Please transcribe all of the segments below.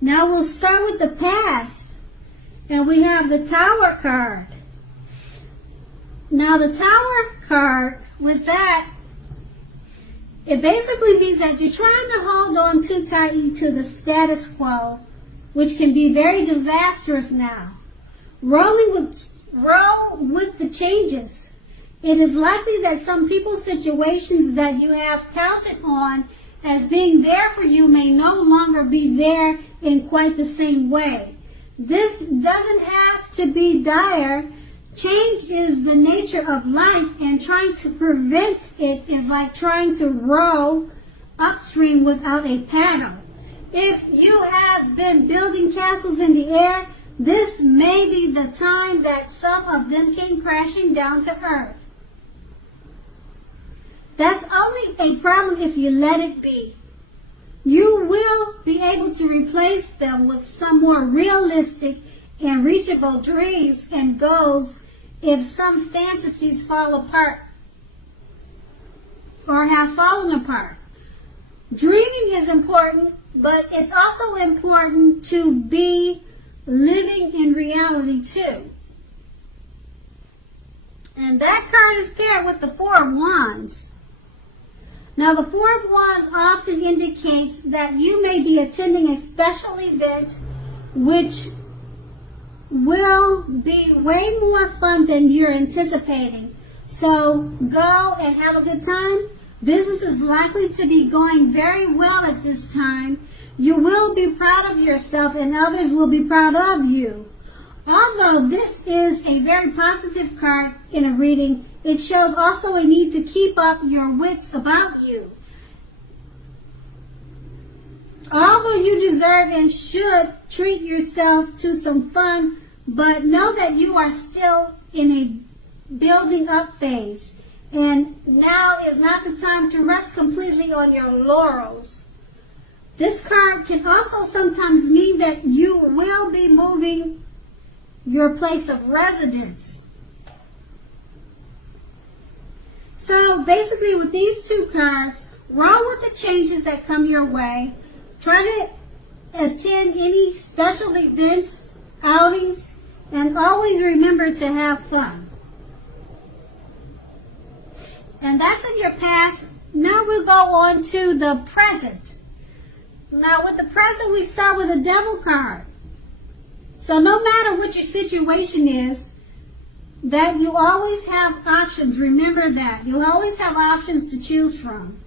Now we'll start with the past. And we have the Tower card. Now the Tower card, with that, it basically means that you're trying to hold on too tightly to the status quo, which can be very disastrous now. Roll with the changes. It is likely that some people's situations that you have counted on as being there for you may no longer be there in quite the same way. This doesn't have to be dire. Change is the nature of life, and trying to prevent it is like trying to row upstream without a paddle. If you have been building castles in the air, this may be the time that some of them came crashing down to earth. That's only a problem if you let it be. You will be able to replace them with some more realistic and reachable dreams and goals if some fantasies fall apart or have fallen apart. Dreaming is important, but it's also important to be living in reality too. And that card is paired with the Four of Wands. Now the Four of Wands often indicates that you may be attending a special event which will be way more fun than you're anticipating. So go and have a good time. Business is likely to be going very well at this time. You will be proud of yourself and others will be proud of you. Although this is a very positive card in a reading, it shows also a need to keep up your wits about you. Although you deserve and should treat yourself to some fun, but know that you are still in a building up phase. And now is not the time to rest completely on your laurels. This card can also sometimes mean that you will be moving your place of residence. So basically with these two cards, roll with the changes that come your way. Try to attend any special events, outings, and always remember to have fun. And that's in your past. Now we'll go on to the present. Now with the present, we start with a Devil card. So no matter what your situation is, that you always have options. Remember that. You always have options to choose from.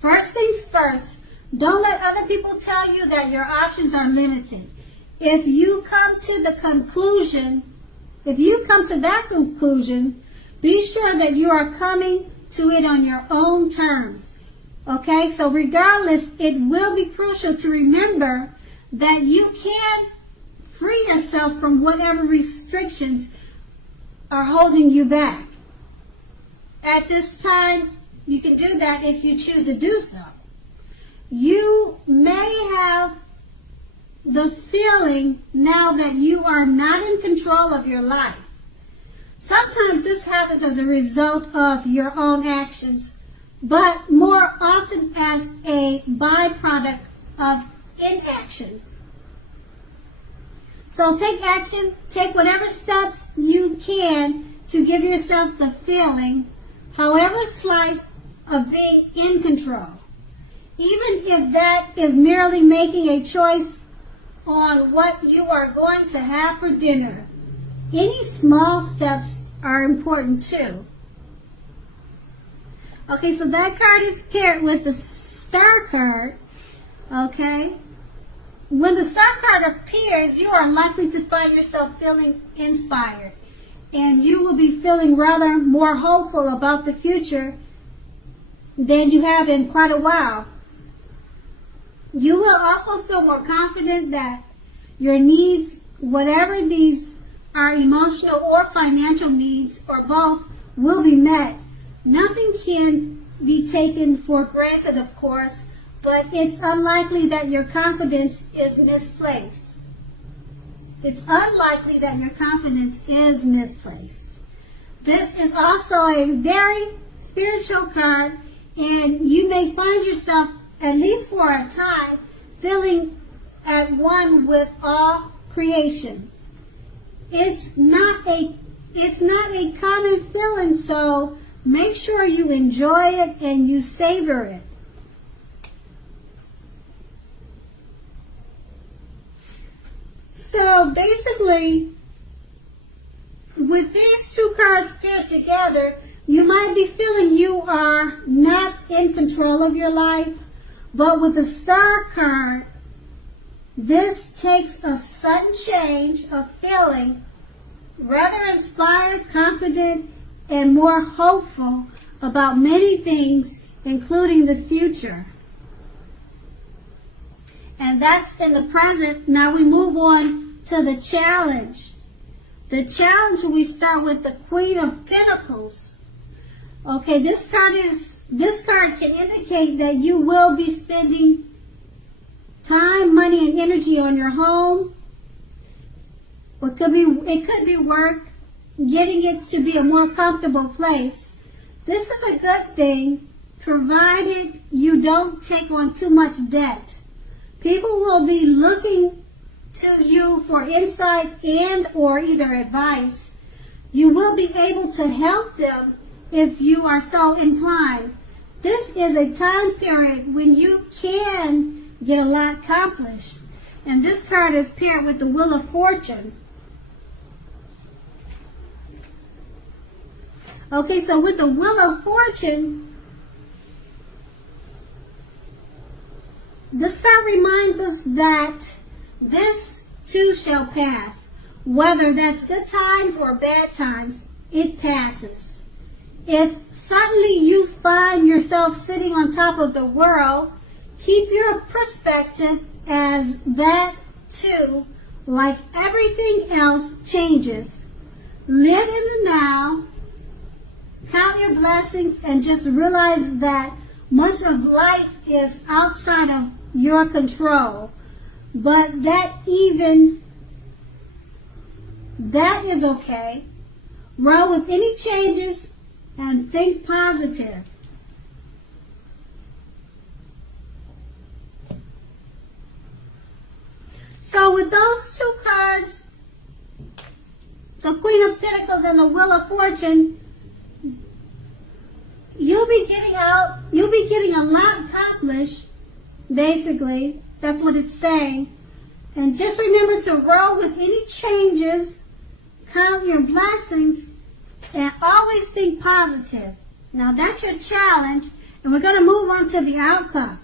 First things first, don't let other people tell you that your options are limited. If you come to that conclusion, be sure that you are coming to it on your own terms. Okay, so regardless, it will be crucial to remember that you can free yourself from whatever restrictions are holding you back. At this time, you can do that if you choose to do so. You may have the feeling now that you are not in control of your life. Sometimes this happens as a result of your own actions, but more often as a byproduct of inaction. So take action, take whatever steps you can to give yourself the feeling, however slight, of being in control. Even if that is merely making a choice on what you are going to have for dinner. Any small steps are important too. Okay, so that card is paired with the Star card. Okay. When the Star card appears, you are likely to find yourself feeling inspired. And you will be feeling rather more hopeful about the future than you have in quite a while. You will also feel more confident that your needs, whatever these are, emotional or financial needs, or both, will be met. Nothing can be taken for granted, of course, but it's unlikely that your confidence is misplaced. It's unlikely that your confidence is misplaced. This is also a very spiritual card, and you may find yourself, at least for a time, feeling at one with all creation. It's not a common feeling, so make sure you enjoy it and you savor it. So basically, with these two cards paired together, you might be feeling you are not in control of your life, but with the Star card, this takes a sudden change of feeling rather inspired, confident, and more hopeful about many things, including the future. And that's in the present. Now we move on to the challenge. The challenge, we start with the Queen of Pentacles. Okay, this card can indicate that you will be spending time, money, and energy on your home. Or it could be work, getting it to be a more comfortable place. This is a good thing, provided you don't take on too much debt. People will be looking to you for insight and or either advice. You will be able to help them if you are so inclined. This is a time period when you can get a lot accomplished. And this card is paired with the Wheel of Fortune. Okay, so with the Wheel of Fortune, this card reminds us that this too shall pass. Whether that's good times or bad times, it passes. If suddenly you find yourself sitting on top of the world, keep your perspective as that too, like everything else, changes. Live in the now, count your blessings, and just realize that much of life is outside of your control. But that is okay. Roll with any changes and think positive. So with those two cards, the Queen of Pentacles and the Wheel of Fortune, you'll be getting a lot accomplished, basically. That's what it's saying. And just remember to roll with any changes, count your blessings, and always think positive. Now that's your challenge, and we're going to move on to the outcome.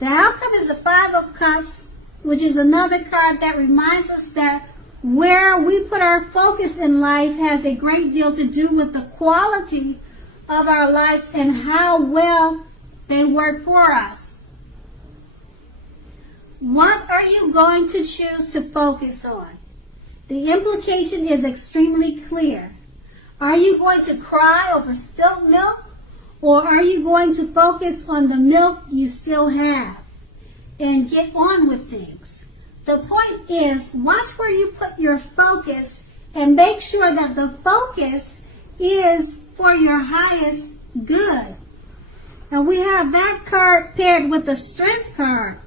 The outcome is the Five of Cups, which is another card that reminds us that where we put our focus in life has a great deal to do with the quality of our lives and how well they work for us. What are you going to choose to focus on? The implication is extremely clear. Are you going to cry over spilt milk, or are you going to focus on the milk you still have and get on with things? The point is, watch where you put your focus and make sure that the focus is for your highest good. And we have that card paired with the Strength card.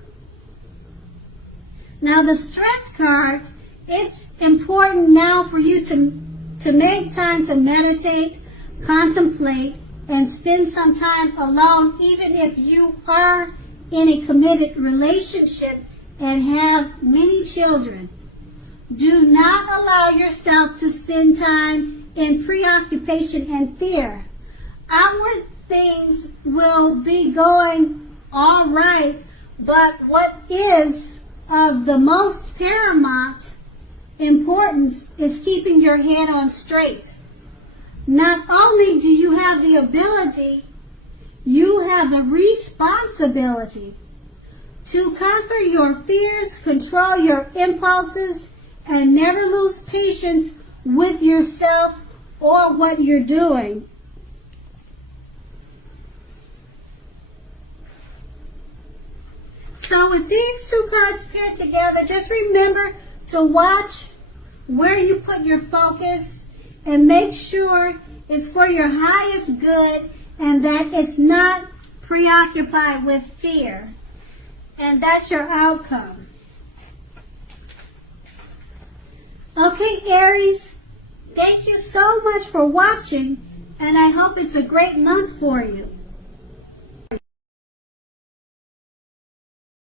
Now the Strength card, it's important now for you to make time to meditate, contemplate, and spend some time alone, even if you are in a committed relationship and have many children. Do not allow yourself to spend time in preoccupation and fear. Outward things will be going all right, but what is of the most paramount importance is keeping your head on straight. Not only do you have the ability, you have the responsibility to conquer your fears, control your impulses, and never lose patience with yourself or what you're doing. So with these two cards paired together, just remember to watch where you put your focus and make sure it's for your highest good and that it's not preoccupied with fear. And that's your outcome. Okay, Aries, thank you so much for watching, and I hope it's a great month for you.